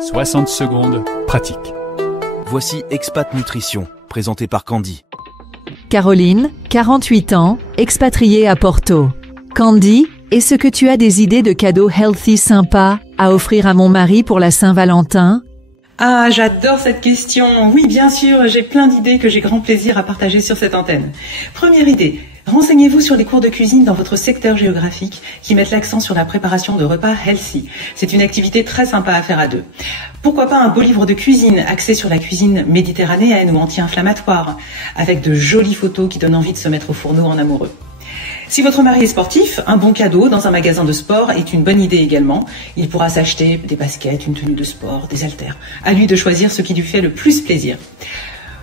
60 secondes, pratique. Voici Expat Nutrition, présenté par Candy. Caroline, 48 ans, expatriée à Porto. Candy, est-ce que tu as des idées de cadeaux healthy sympas à offrir à mon mari pour la Saint-Valentin? Ah, j'adore cette question. Oui, bien sûr, j'ai plein d'idées que j'ai grand plaisir à partager sur cette antenne. Première idée, renseignez-vous sur les cours de cuisine dans votre secteur géographique qui mettent l'accent sur la préparation de repas healthy. C'est une activité très sympa à faire à deux. Pourquoi pas un beau livre de cuisine axé sur la cuisine méditerranéenne ou anti-inflammatoire, avec de jolies photos qui donnent envie de se mettre au fourneau en amoureux. Si votre mari est sportif, un bon cadeau dans un magasin de sport est une bonne idée également. Il pourra s'acheter des baskets, une tenue de sport, des haltères. À lui de choisir ce qui lui fait le plus plaisir.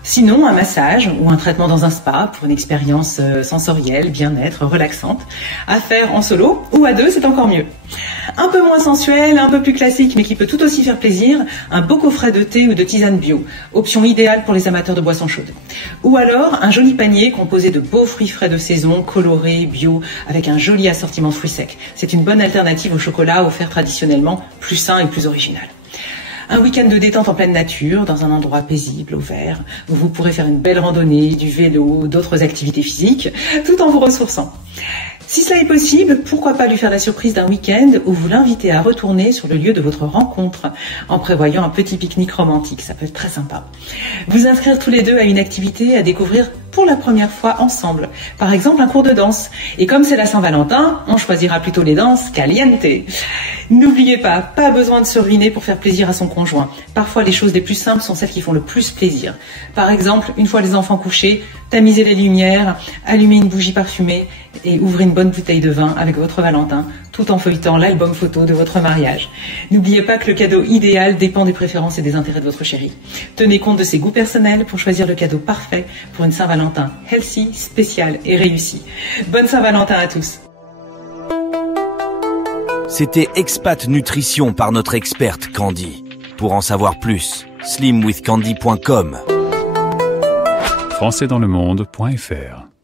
Sinon, un massage ou un traitement dans un spa pour une expérience sensorielle, bien-être, relaxante, à faire en solo ou à deux, c'est encore mieux. Un peu moins sensuel, un peu plus classique, mais qui peut tout aussi faire plaisir, un beau coffret de thé ou de tisane bio, option idéale pour les amateurs de boissons chaudes. Ou alors, un joli panier composé de beaux fruits frais de saison, colorés, bio, avec un joli assortiment de fruits secs. C'est une bonne alternative au chocolat offert traditionnellement, plus sain et plus original. Un week-end de détente en pleine nature, dans un endroit paisible, au vert, où vous pourrez faire une belle randonnée, du vélo, d'autres activités physiques, tout en vous ressourçant. Si cela est possible, pourquoi pas lui faire la surprise d'un week-end où vous l'invitez à retourner sur le lieu de votre rencontre, en prévoyant un petit pique-nique romantique, ça peut être très sympa. Vous inscrire tous les deux à une activité à découvrir pour la première fois ensemble. Par exemple, un cours de danse. Et comme c'est la Saint-Valentin, on choisira plutôt les danses caliente. N'oubliez pas besoin de se ruiner pour faire plaisir à son conjoint. Parfois, les choses les plus simples sont celles qui font le plus plaisir. Par exemple, une fois les enfants couchés, tamisez les lumières, allumez une bougie parfumée et ouvrez une bonne bouteille de vin avec votre Valentin, tout en feuilletant l'album photo de votre mariage. N'oubliez pas que le cadeau idéal dépend des préférences et des intérêts de votre chéri. Tenez compte de ses goûts personnels pour choisir le cadeau parfait pour une Saint-Valentin healthy, spéciale et réussie. Bonne Saint-Valentin à tous. C'était Expat Nutrition par notre experte Candy. Pour en savoir plus, slimwithcandy.com. Françaisdanslemonde.fr